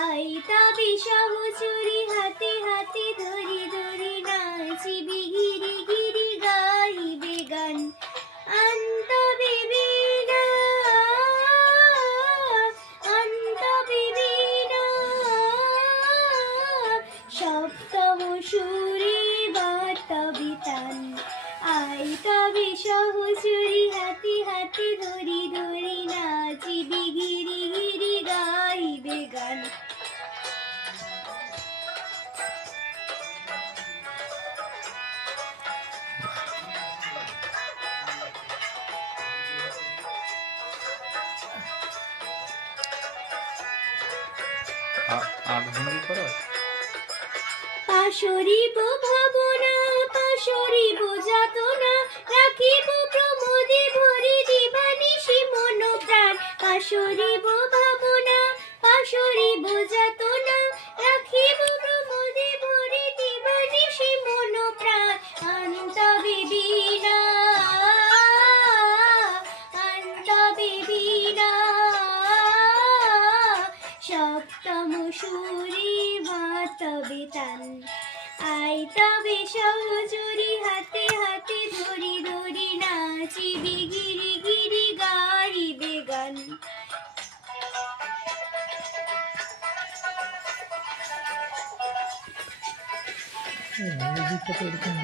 I তবে সহচরি হাতে হাতে ধরি ধরি নাচিবি গিরি গিরি গাইবে গান আন্তবে বীণা আন্তবে বীণা সপ্তম সুরে বাতাবি তান আই তবে সহচরি হাতে হাতে ধরি ধরি নাচিবি গিরি গিরি গাইবে গান। পাশরিব ভাবনা পাশরিব যাতনা রাখিব প্রমোদে ভরি দিবানিশি মন প্রাণ পাশরিব ভাবনা পাশরিব যাতনা রাখিব প্রমোদে ভরি দিবানিশি মন প্রাণ আন্তবে বীণা আন্তবে বীণা সপ্তম সুরে বাতাবে তান আই তবে সহচরি হাতে হাতে ধরি ধরি নাচিবি গিরি গিরি গাইবে গান। মিউজিকটা তো এরকম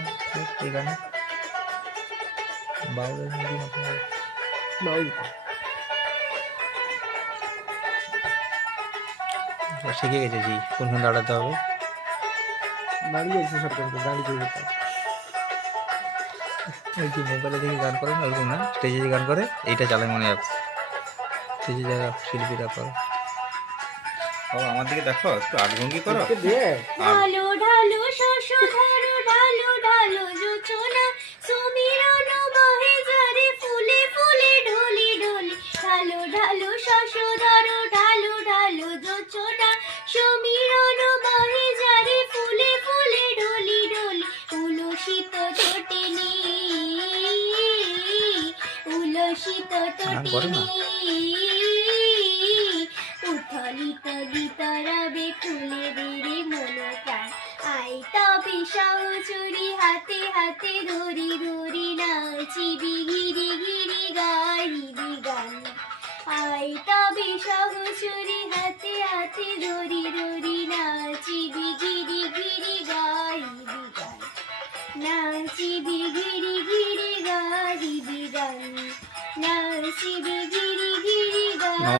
এই গানে বাউলের মিউজিক মতো বাউল শিখে গেছে জি কোনখানে দাঁড়াতে হবে দাঁড়িয়ে আছে সব করতে দাঁড়িয়ে যেতে ওই যে মোবাইলে দেখে গান করে না ওরকম না স্টেজে যে গান করে এইটা চালায় মনে হয় স্টেজে যারা শিল্পীরা করে ও আমার দিকে দেখো একটু আটভঙ্গি করো ঢালো ঢালো শস্য ধরো ঢালো ঢালো যোচনা সুমিরন বহে ঝরে ফুলে ফুলে ঢলি ঢলি ঢালো ঢালো শস্য ধরো ঢালো ঢালো যোচনা সুমিরন বহে ঝরে ফুলে ফুলে ঢলি ঢলি উলসিত ছোটেনি উলসিত টোটেনি উথলিত গীতরাবে ফুলে বেড়ে মন প্রাণ আই তবে সহচরি হাতে হাতে ধরি ধরি নাচিবি গিরি গিরি গাইবি গান আই তবে সহচরি হাতে হাতে ধরি ধরি নাচিবি গিরি গিরি গাইবি গান নাচিবি গিরি গিরি গাইবি গান নাচিবি